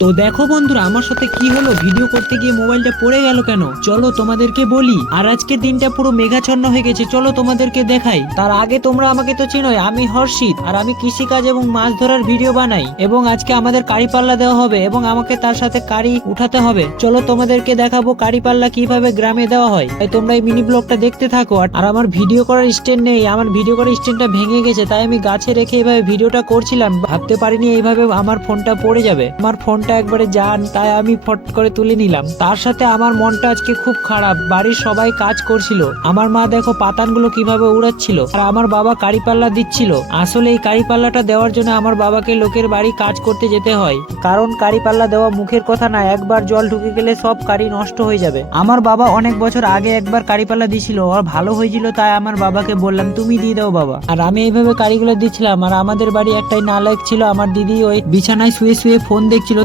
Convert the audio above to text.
তো দেখো বন্ধুরা, আমার সাথে কি হলো, ভিডিও করতে গিয়ে মোবাইলটা পড়ে গেল কেন, চলো তোমাদেরকে বলি। আর আজকে দিনটা পুরো মেঘাচ্ছন্ন হয়ে গেছে, চলো তোমাদেরকে দেখাই। তার আগে তোমরা আমাকে তো চিনোই, আমি হর্ষিত, আর আমি কৃষিকাজ এবং মাছ ধরার ভিডিও বানাই। এবং আজকে আমাদের কারি পাল্লা দেওয়া হবে এবং আমাকে তার সাথে কারি উঠাতে হবে। চলো তোমাদেরকে দেখাবো কারি পাল্লা কিভাবে গ্রামে দেওয়া হয়। তাই তোমরা এই মিনি ব্লগটা দেখতে থাকো। আর আমার ভিডিও করার স্ট্যান্ড নেই, আমার ভিডিও করার স্ট্যান্ডটা ভেঙে গেছে, তাই আমি গাছে রেখে এইভাবে ভিডিওটা করছিলাম। ভাবতে পারিনি এইভাবে আমার ফোনটা পড়ে যাবে। আমার ফোনটা একবারে যান, তাই আমি ফট করে তুলে নিলাম। তার সাথে আমার মনটা আজকে খুব খারাপ, বাড়ির সবাই কাজ করছিল। আমার মা দেখো পাতানগুলো কিভাবে উড়াচ্ছিল, আর আমার বাবা কারি পাল্লা দিচ্ছিল। আসলে এই কারি পাল্লাটা দেওয়ার জন্য আমার বাবাকে লোকের বাড়ি কাজ করতে যেতে হয়, কারণ কারি পাল্লা দেওয়া মুখের কথা না, একবার জল ঢুকে গেলে সব কারি নষ্ট হয়ে যাবে। আমার বাবা অনেক বছর আগে একবার কারি পাল্লা দিছিল, আর ভালো হয়েছিল, তাই আমার বাবাকে বললাম তুমি দিয়ে দাও বাবা। আর আমি এইভাবে কারিগুলো দিচ্ছিলাম। আর আমাদের বাড়ি একটাই নালায়ক ছিল, আমার দিদি ওই বিছানায় শুয়ে শুয়ে ফোন দেখছিল।